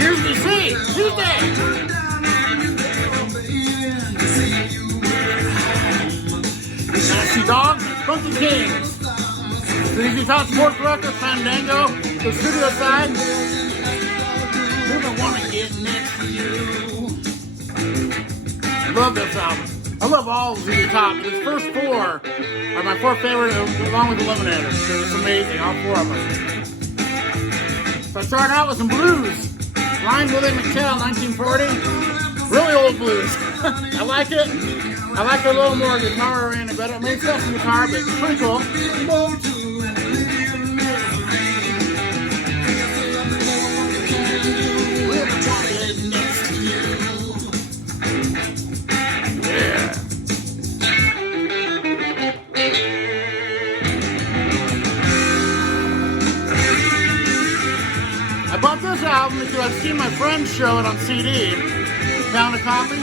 Cheers, DC! Tuesday! Nasty Dogs, Funky Kings. Lizzy Top Sports Records, Fandango, the studio side. Never wanna get next to you. I love this album. I love all of Lizzy Top. His first four are my four favorite, along with Eliminator. It's amazing, all four of them. So I started out with some blues. Blind Willie McTell, 1940. Really old blues. I like it. I like it a little more guitar oriented better. I mean, it's less guitar, but it's pretty cool. Yeah. I bought this album because I've seen my friends show it on CD. Found a copy.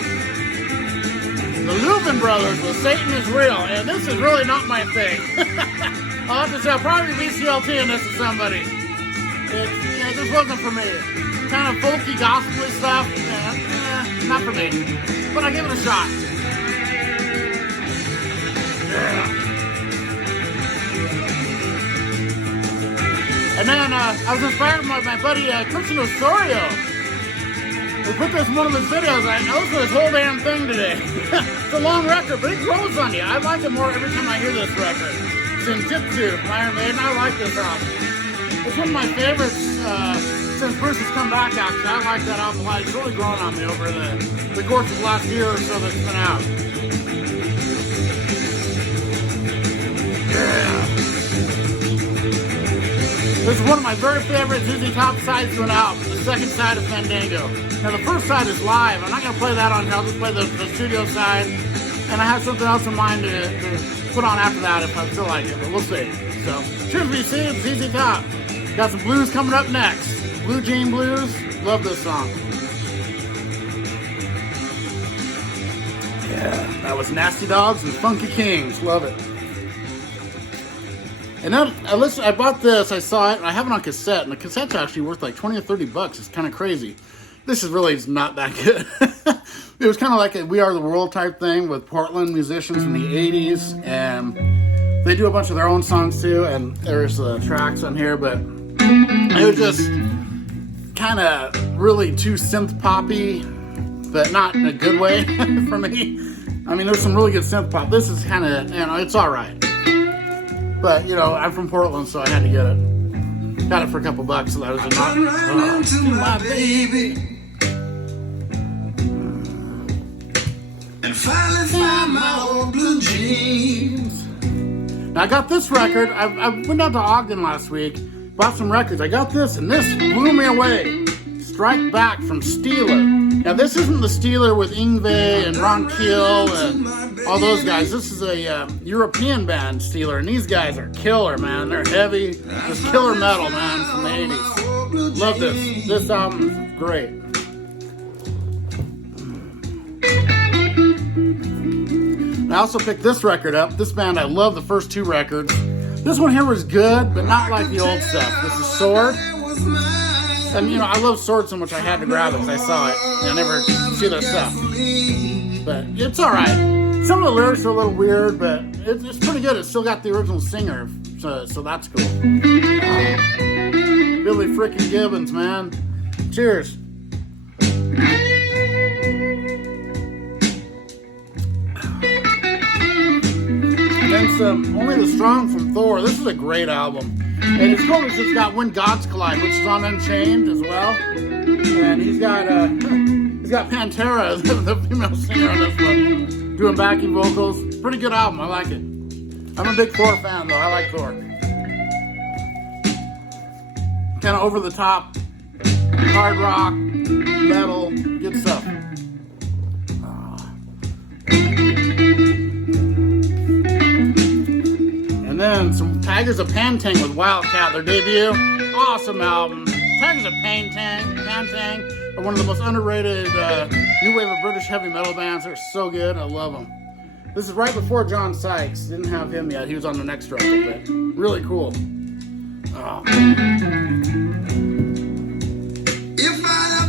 The Leuven Brothers with Satan is Real, and this is really not my thing. I'll have to say, I'll probably be VCLT-ing this to somebody. This wasn't for me. Kind of folky, gospel-y stuff, not for me. But I give it a shot. Yeah. And then I was inspired by my buddy Christian Osorio. We put this in one of his videos. I listened to this whole damn thing today. It's a long record, but it grows on you. I like it more every time I hear this record. It's in Tipsy from Iron Maiden. I like this album. It's one of my favorites since Bruce has come back, actually. I like that album a lot. It's really grown on me over the course of the last year or so that it's been out. Yeah. This is one of my very favorite Lizzy Top sides to an album, the second side of Fandango. Now the first side is live. I'm not going to play that on here. I'll just play the studio side. And I have something else in mind to put on after that if I feel like it, but we'll see. So, cheers VC, it's Lizzy Top. Got some blues coming up next. Blue Jean Blues. Love this song. Yeah, that was Nasty Dogs and Funky Kings. Love it. And then I bought this, I saw it, and I have it on cassette, and the cassette's actually worth like 20 or 30 bucks. It's kind of crazy. This is really not that good. It was kind of like a We Are the World type thing with Portland musicians in the 80s, and they do a bunch of their own songs too, and there's tracks on here, but it was just kind of really too synth poppy, but not in a good way for me. I mean, there's some really good synth pop. This is kind of, it's all right. But, I'm from Portland, so I had to get it. Got it for a couple bucks, so that was enough. My baby. And finally find my old blue jeans. Now, I got this record. I went down to Ogden last week, bought some records. I got this, and this blew me away. Strike Back from Steeler. Now, this isn't the Steeler with Yngwie and Ron Keel and all those guys. This is a European band, Steeler, and these guys are killer, man. They're heavy, just killer metal, man, from the 80s. Love this. This album is great. I also picked this record up. This band, I love the first two records. This one here was good, but not like the old stuff. This is Sword. And, I love Sword so much I had to grab it because I saw it. I never see their stuff. But it's all right. Some of the lyrics are a little weird, but it's pretty good. It's still got the original singer, so that's cool. Billy frickin' Gibbons, man. Cheers. And then some Only the Strong from Thor. This is a great album. And it's cool because it's got When Gods Collide, which is on Unchained as well. And he's got Pantera, the female singer on this one, doing backing vocals. Pretty good album. I like it. I'm a big Thor fan, though. I like Thor. Kind of over the top, hard rock, metal, good stuff. And then some Tigers of Pantang with Wildcat, their debut. Awesome album. Tigers of Pantang are one of the most underrated new wave of British heavy metal bands. They're so good. I love them. This is right before John Sykes. Didn't have him yet. He was on the next record, but really cool. Oh. If I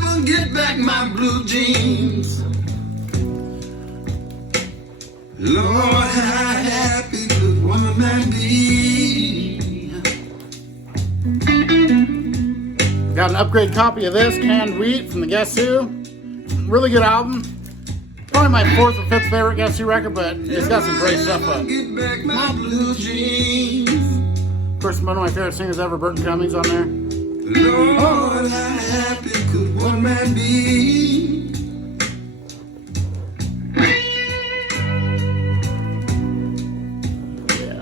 Got an upgrade copy of this, Canned Wheat from the Guess Who. Really good album. Probably my 4th or 5th favorite Guess Who record, but it's got some great stuff on it. Of course, one of my favorite singers ever, Burton Cummings, on there. Lord, how happy could one man be? Yeah.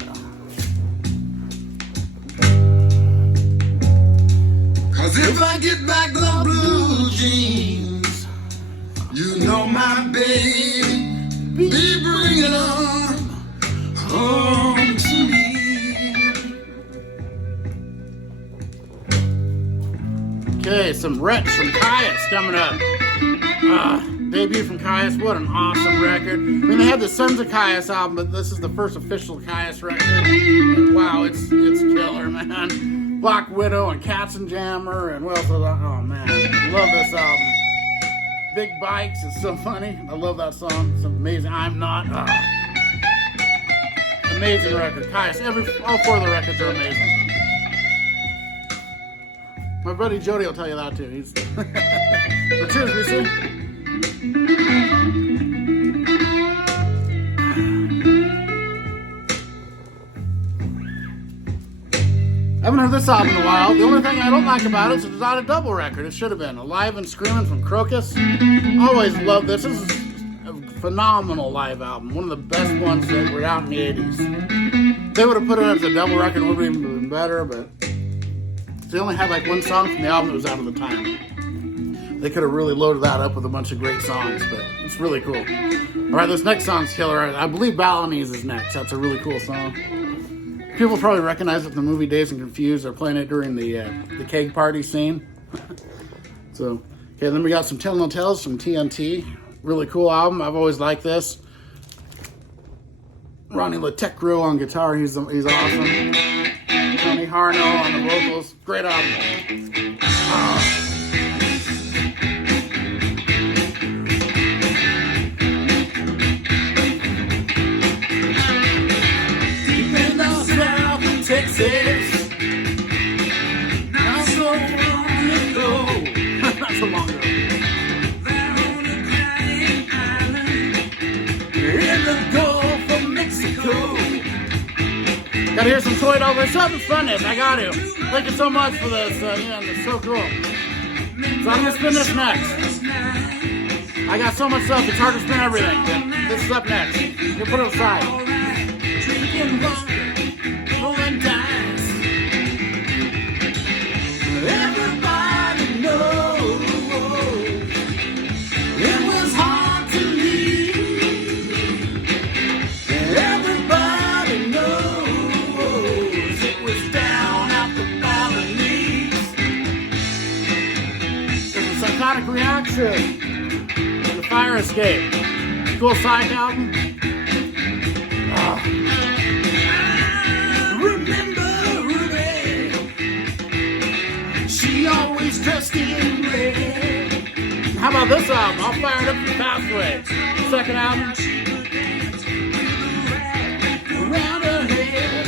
Cause if I get back the blue jeans, you know my baby be bringing on home to me. Okay, some Wretch from Kyuss coming up. Debut from Kyuss, what an awesome record. I mean, they had the Sons of Kyuss album, but this is the first official Kyuss record. And wow, it's killer, man. Black Widow and Cats and Jammer and what else? Oh man, love this album. Big Bikes is so funny. I love that song. It's amazing. I'm Not. Amazing record. Kyuss, all 4 of the records are amazing. My buddy Jody will tell you that too. He's but cheers, BC. I haven't heard this album in a while. The only thing I don't like about it is it's not a double record. It should have been. Alive and Screaming from Crocus. Always loved this. This is a phenomenal live album. One of the best ones that were out in the 80s. They would have put it as a double record, it would have been better, but they only had like 1 song from the album that was out of the time. They could have really loaded that up with a bunch of great songs, but it's really cool. All right, this next song's killer. I believe Balinese is next. That's a really cool song. People probably recognize it from the movie Dazed and Confused. They're playing it during the keg party scene. So, okay, then we got some Tell No Tales from TNT. Really cool album. I've always liked this. Ronnie Latecro on guitar. He's awesome. Tony Harno on the vocals. Great album. Deep in the south of Texas, not so long ago. Not so long ago. There on a crying island in the Gulf of Mexico. Gotta hear some Toy Over. Something fun this. I got to. Thank you so much for this. Yeah, it's so cool. So I'm gonna spin this next. I got so much stuff. It's hard to spin everything. But this is up next. You put it aside. Drinking water, rolling dice. Everybody knows it was hard to leave. Everybody knows it was down at the Balinese. There's a Psychotic Reaction. The Fire Escape. Cool side album. Remember Ruby, she always dressed in red. How about this album? I'll Fire It Up for Pathway. Second album. Around her head.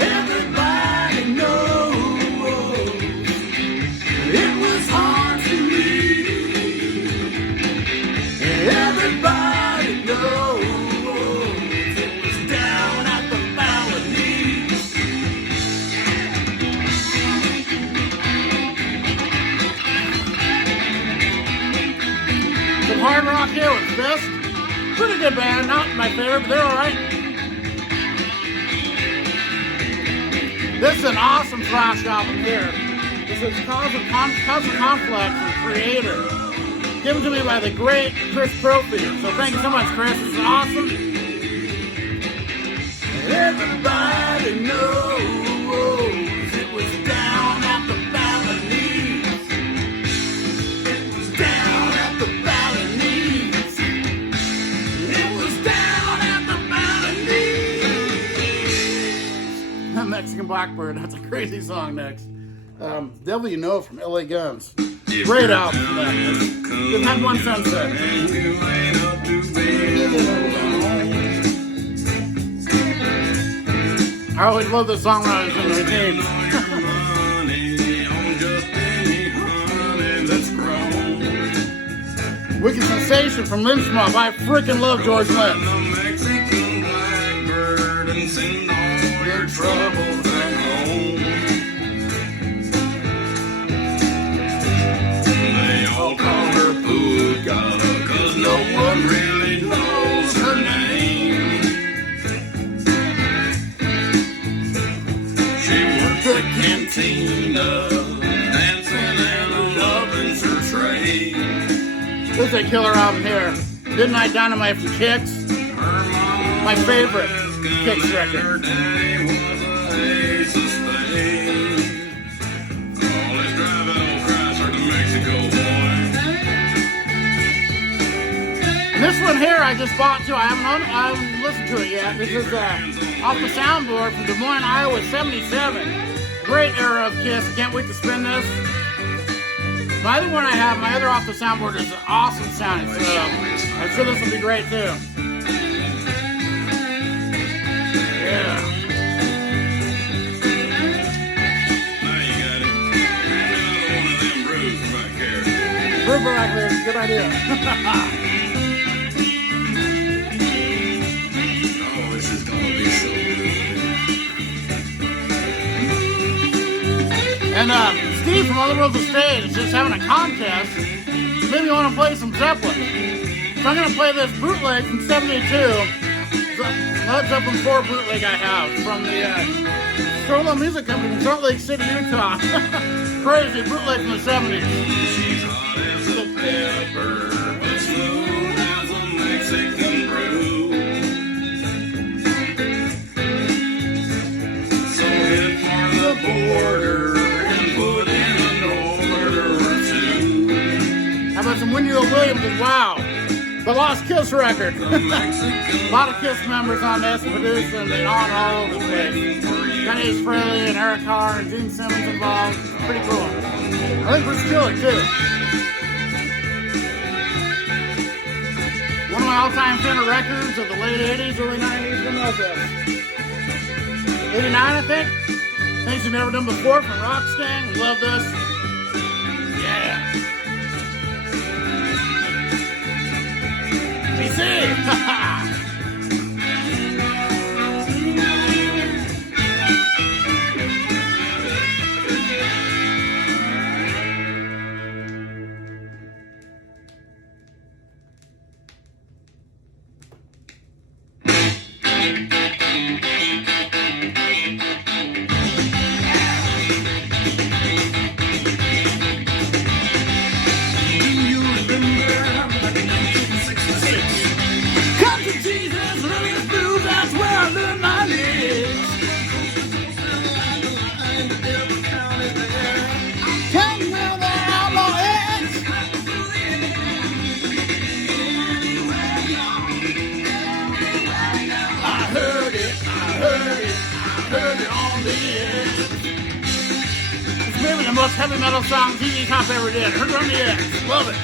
Everybody knows it was hard to leave. Everybody knows it was down at the Balinese. Some hard rock here with Fist. Pretty good band. Not my favorite, but they're alright. This is an awesome thrash album here. This is Cause of Conflict from Creator. Given to me by the great Chris Brophy. So thank you so much, Chris. This is awesome. Everybody knows it was down at the Balinese. It was down at the Balinese. It was down at the Balinese. Mexican Blackbird. That's a crazy song next. Devil You Know from LA Guns. Great album for that. They've had one sunset. I always loved this song when I was in my teens. Sensation from Lynch Mob. I freaking love George Lynch. The Mexican blackbird and send all their troubles back home. They all call her Puka, 'cause no one really knows her name. She worked the cantina, dancing and loving's her trade. This is a killer album here. Midnight Dynamite from Kyuss. My favorite Kyuss record. And this one here I just bought too. I haven't listened to it yet. This is off the soundboard from Des Moines, Iowa, 77. Great era of Kyuss. Can't wait to spin this. My other one I have, my other off the soundboard is awesome sounding. So I'm sure this will be great too. Yeah. Now you got it. Another one of them brews from back here. Brew back there, good idea. Oh, this is gonna be so good. And Steve from Other Worlds of Stage is just having a contest. Maybe you want to play some Zeppelin. So I'm going to play this bootleg from 72. Led Zeppelin 4 bootleg I have from the Solo Music Company in Salt Lake City, Utah. Crazy bootleg from the 70s. She's hot as a pepper, but smooth as a Mexican brew. So hit for the border and put in an order or two. How about some Wendy Williams and wow, the Lost Kyuss record. The Mexican A lot of Kyuss members on this, producing and on all over the place. Got Ace Frehley and Eric Carr and Gene Simmons involved. Pretty cool. I think Bruce Stiller too. One of my all-time favorite records of the late 80s, early 90s. When was that? 89, I think. Things you've never done before from Rockstein. Love this. Yeah. DC. Come to Jesus, living the blues, that's where I learned my licks. Come now, the outlaw X. I heard it on the edge. It's maybe the most heavy metal song ZZ Top ever did. Heard it on the edge. Love it.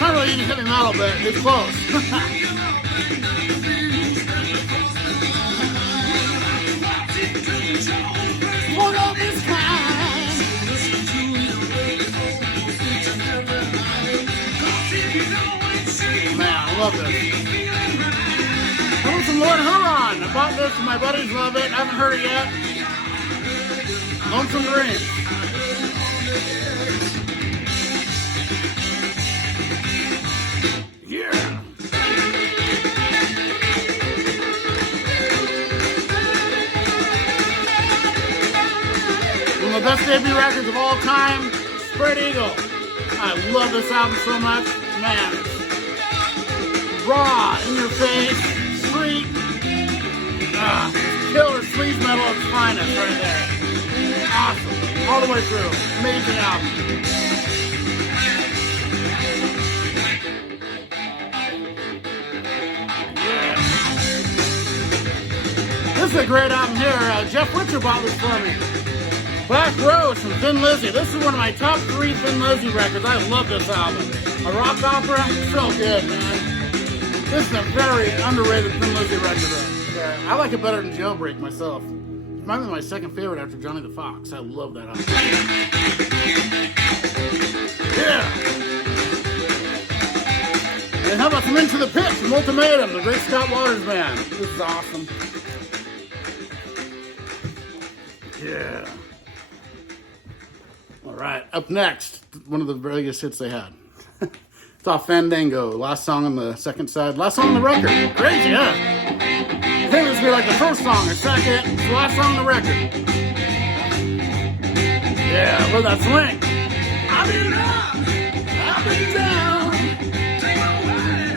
Not really even heavy metal, but it's close. One of its kind. Man, I love this. I want some Lord Huron. I bought this and my buddies love it. I haven't heard it yet. Lonesome Green. Yeah. One of the best debut records of all time, Spread Eagle. I love this album so much. Man, it's raw, in your face, street, killer sleaze metal at its finest right there. Awesome. All the way through. Amazing album. Yeah. This is a great album here. Jeff Witcher bought this for me. Black Rose from Thin Lizzy. This is one of my top 3 Thin Lizzy records. I love this album. A rock opera, so good, man. This is a very underrated Thin Lizzy record. I like it better than Jailbreak myself. It might be my second favorite after Johnny the Fox. I love that album. Yeah! And how about some Into the Pit from Ultimatum, the great Scott Waters band. This is awesome. Yeah. All right, up next, one of the biggest hits they had. It's off Fandango, last song on the second side, last song on the record. Crazy, huh? I think this would be like the first song or second, it's the last song on the record. Yeah, look at that swing. I've been up, I've been down, take my way,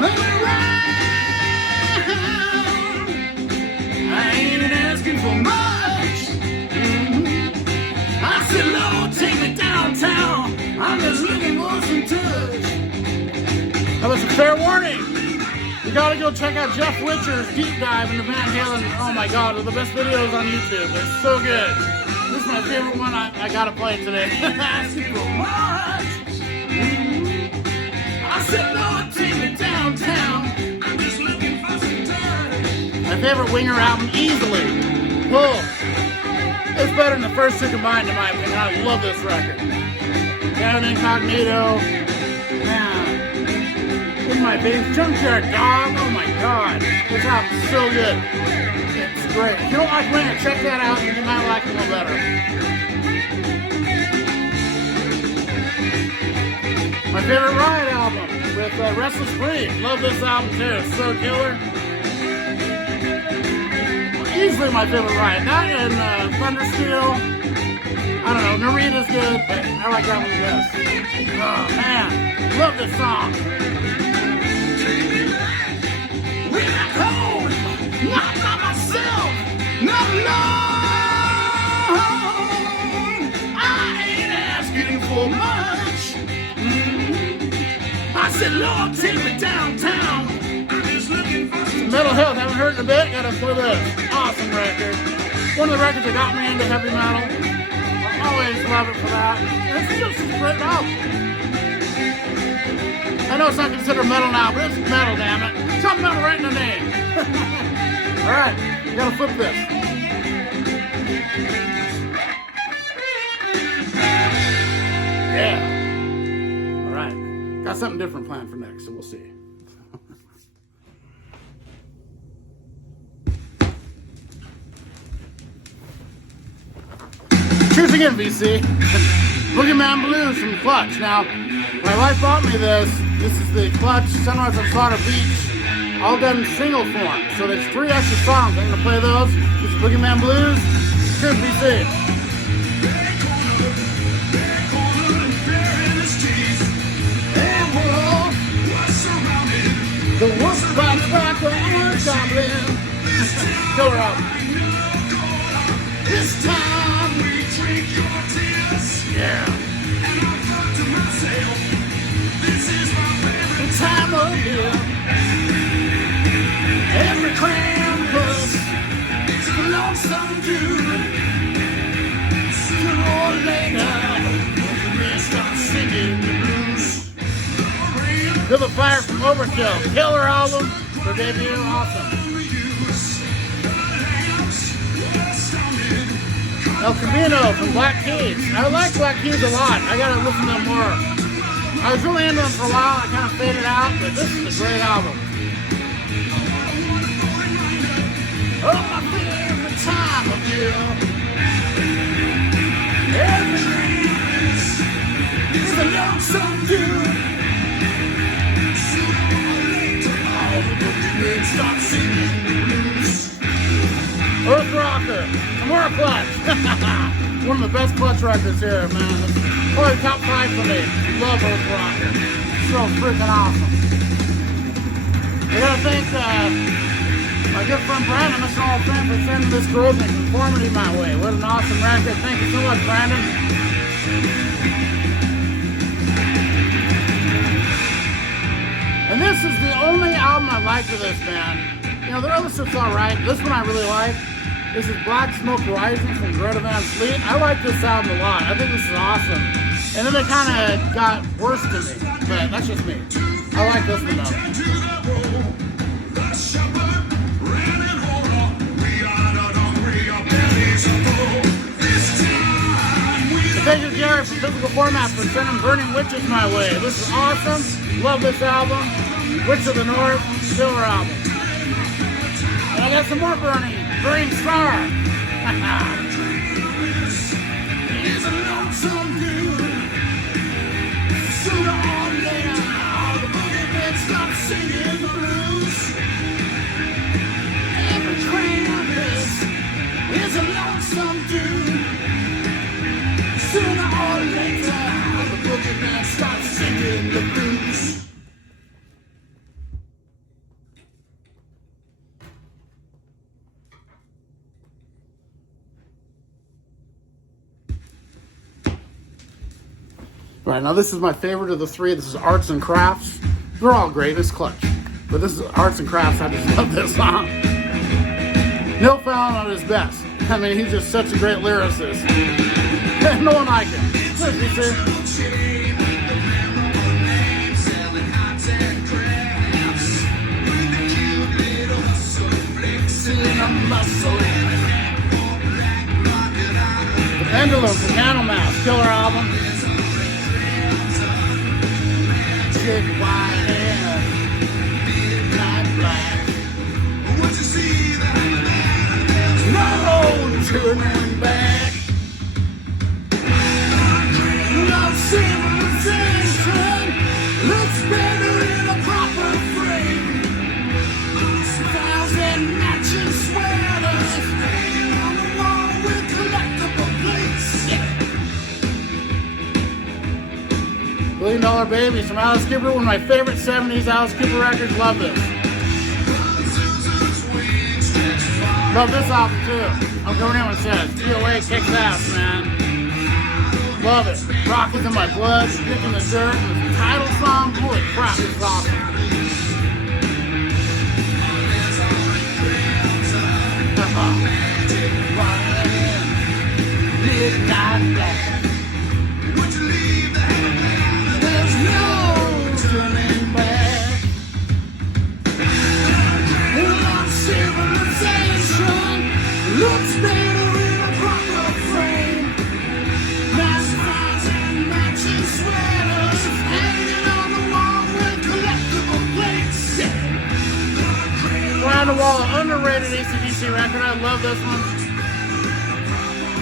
let me ride. I ain't asking for much. I said, Lord, take me downtown. I'm just looking for some touch. That was a fair warning. You gotta go check out Jeff Witcher's deep dive into Van Halen. Oh my God, they're the best videos on YouTube. They're so good. This is my favorite one I gotta play today. Asking for much. I said, Lord, take me downtown. I'm just looking for some touch. My favorite Winger album, easily. Whoa. It's better than the first two combined, in my opinion. I love this record. Kevin Incognito. Man. In my bass. Junkyard Dog. Oh my God. This album's so good. It's great. If you don't like Winger, check that out and you might like it a little better. My favorite Riot album with Restless Breed. Love this album too. It's so killer. Easily my favorite Riot. That and Thundersteel. I don't know. Narita's good, but I like that one the best. Oh man, love this song. When I cold, not by myself, not alone. I ain't asking for much. I said, Lord, take me downtown. I'm just looking for some Metal Health, haven't heard in a bit. Gotta play this. Awesome record. One of the records that got me into heavy metal. I always love it for that. It's just a great album. I know it's not considered metal now, but it's metal, damn it. Something metal right in the name. Alright, you gotta flip this. Yeah. Alright. Got something different planned for next, so we'll see. Cheers again, VC. Boogeyman Blues from Clutch. Now, my wife bought me this. This is the Clutch Sunrise on Slaughter Beach, all done in single form. So there's 3 extra songs. I'm going to play those. This is Boogeyman Blues. Cheers, VC. The wolf bites back the orange goblin. Go around. This time we drink your tears. Yeah. And I thought to myself, this is my favorite Time of year. Every Krampus is a lonesome dude. Sooner or later, we start singing the blues. Feel the Fire from Overkill. Killer album. Their debut. Awesome. El Camino from Black Keys. I like Black Keys a lot. I gotta listen to them more. I was really into them for a while. I kind of faded out, but this is a great album. Oh, my favorite time of year. Every Krampus is a lonesome dude. Sooner or later, all the boogeymen start singing the blues. Earth Rocker. Some more Clutch. One of the best Clutch records here, man. It's probably top 5 for me. Love Earth Rocker. So freaking awesome. I gotta thank my good friend Brandon, Mr. Hall of Fame, for sending this Corrosion Conformity my way. What an awesome record. Thank you so much, Brandon. And this is the only album I like of this band. You know, their other stuff's alright. This one I really like. This is Black Smoke Rising from Greta Van Fleet. I like this album a lot. I think this is awesome. And then they kind of got worse to me. But that's just me. I like this one though. Thank you, Jerry, from Physical Format for sending Burning Witches my way. This is awesome. Love this album. Witch of the North, killer album. And I got some more Burning Star. He's a lonesome dude. Sooner or later, all the boogeymen stop singing the blues. Every Krampus is a lonesome dude. Sooner or later, all the boogeymen stop singing the blues. Right, now this is my favorite of the three. This is Arts and Crafts. They're all great, it's clutch. But this is Arts and Crafts, I just love this song. Neil Fallon at his best. I mean, he's just such a great lyricist. No one like him. You see? The Pendulum from Candlemass, killer album. White hair, midnight black. What you see that no turning back. Love civilization looks better in a proper frame. 1,000 matching sweaters on the wall with collectible plates. $1 Billion Babies from Alice Cooper, one of my favorite 70s Alice Cooper records. Love this. Love this album too. I'm going in and says, DOA kicks ass, man. Love it. Rock is in my blood, Kicking the Dirt, and the title song, holy crap, this is awesome. Midnight Black. There's no turning back. Love civilization looks better in a proper frame. Nice fries and matching sweaters hanging on the wall with collectible plates. Round the Wall, underrated AC/DC record. I love this one.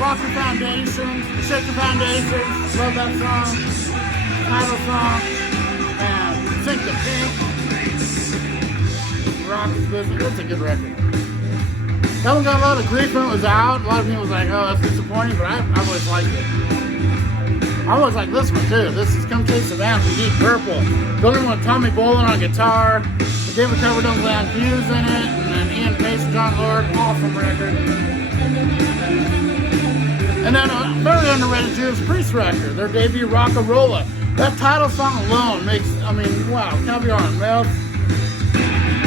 Rock the Foundations, Shake the Foundations. Love that song. Title song, and Sink the Pink. Rock is business. It's a good record. That one got a lot of grief when it was out. A lot of people was like, oh, that's disappointing, but I've always liked it. I always like this one too. This is Come Taste the Band from Deep Purple. Going with Tommy Bolin on guitar. The David Coverdale Glenn Hughes in it, and then Ian Pace and John Lord. Awesome record. And then a very underrated Judas Priest record, their debut Rock-A-Rolla. That title song alone makes, I mean, wow, caviar and milk.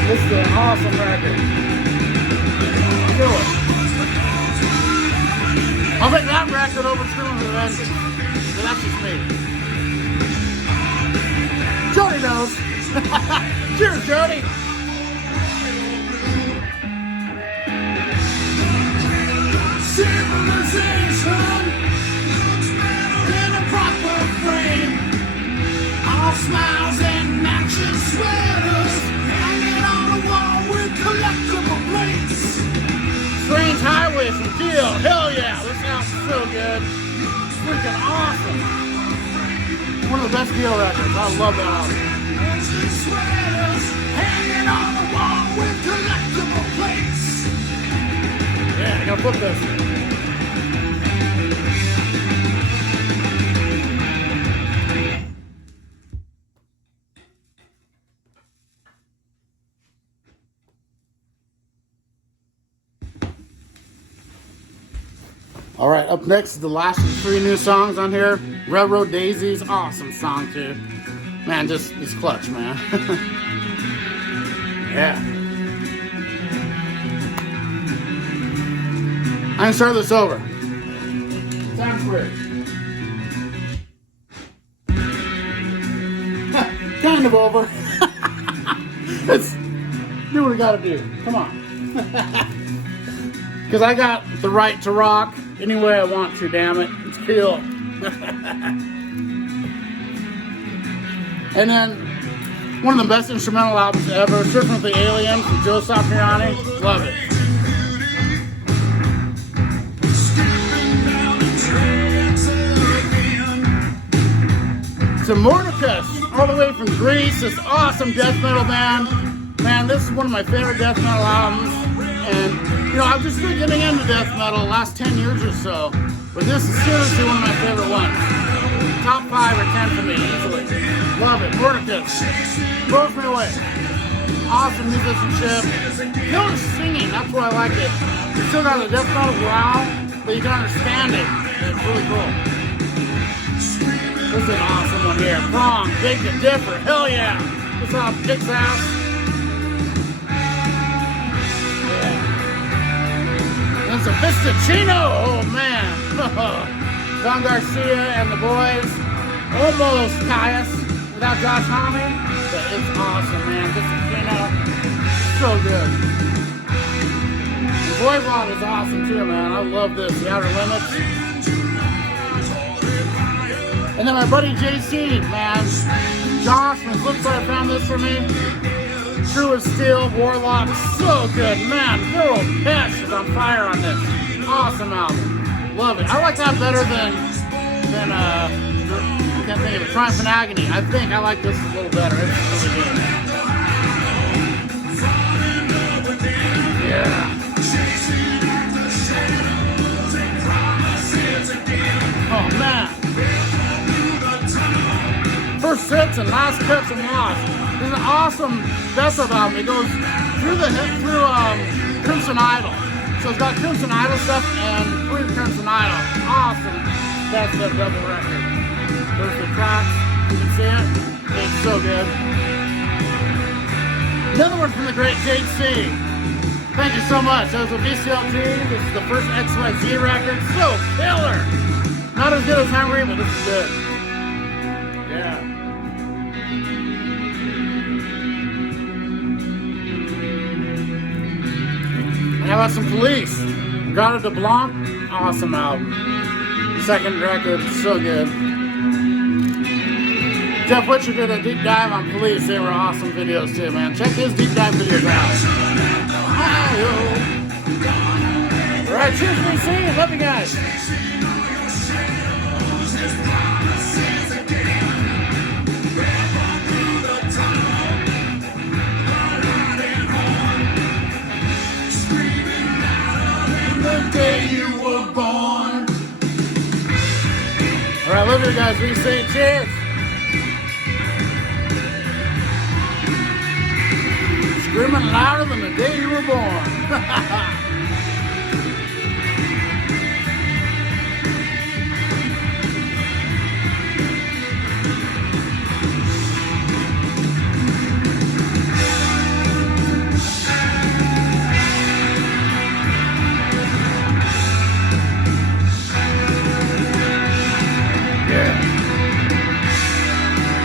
This is an awesome record. Do it. I'll take that record over Screaming with a Vengeance. But that's just me. Jody knows. Cheers, Jody. Civilization in a proper frame. All smiles and matching sweaters hanging on the wall with collectible plates. Strange Highway from Deal. Hell yeah, this album's so good. Freaking awesome. One of the best Deal records. I love that album. Matching sweaters hanging on the wall with collectible plates. Yeah, I gotta flip this. All right, up next is the last of the 3 new songs on here. Railroad Daisies, awesome song too. Man, just it's clutch, man. Yeah. I'm gonna start this over. Sounds weird. Kind of over. It's do what we gotta do. Come on. Because I got The Right to Rock, any way I want to, damn it. It's cool. And then, one of the best instrumental albums ever, Surfing with the Aliens from Joe Satriani. Love it. To Mordecus, all the way from Greece, this awesome death metal band. Man, this is one of my favorite death metal albums. And, you know, I've just been getting into death metal the last 10 years or so. But this is seriously one of my favorite ones. Top 5 or 10 for me, easily. Love it. Mordecus. Blows me away. Awesome musicianship. Killer singing, that's why I like it. You still got a death metal growl, but you can understand it. It's really cool. This is an awesome one here. Prong, Big to Differ. Hell yeah. This all kicks ass. Yeah. And some Vistachino. Oh man. Don Garcia and the boys. Almost Kyuss without Josh Homme. But it's awesome, man. Vistachino. So good. The boy vlog is awesome too, man. I love this. The Outer Limits. And then my buddy JC, man, Josh from Flipside found this for me. True as Steel, Warlock, so good, man. Girl Pesh is on fire on this. Awesome album. Love it. I like that better than I can't think of it, Triumph and Agony. I think I like this a little better. It's really good. Yeah. Oh, man. First Sits and Last Cuts and Lost. This is an awesome best of album. It goes through Crimson Idol. So it's got Crimson Idol stuff and pre-Crimson Idol. Awesome best of double record. There's the tracks. You can see it. It's so good. Another one from the great JC. Thank you so much. That was a VCLT. This is the first XYZ record. So killer. Not as good as Hungry, but this is good. Yeah. And how about some Police? Got de Blanc, awesome album. Second record, so good. Jeff Witcher did a deep dive on Police. They were awesome videos too, man. Check his deep dive videos out. Alright, cheers, VC. Love you guys. The day you were born. Alright, love you guys. We say cheers. Screaming louder than the day you were born.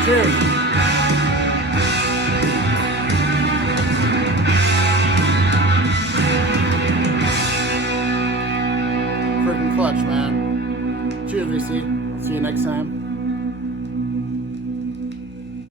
Cheers. Freaking clutch, man. Cheers, VC. I'll see you next time.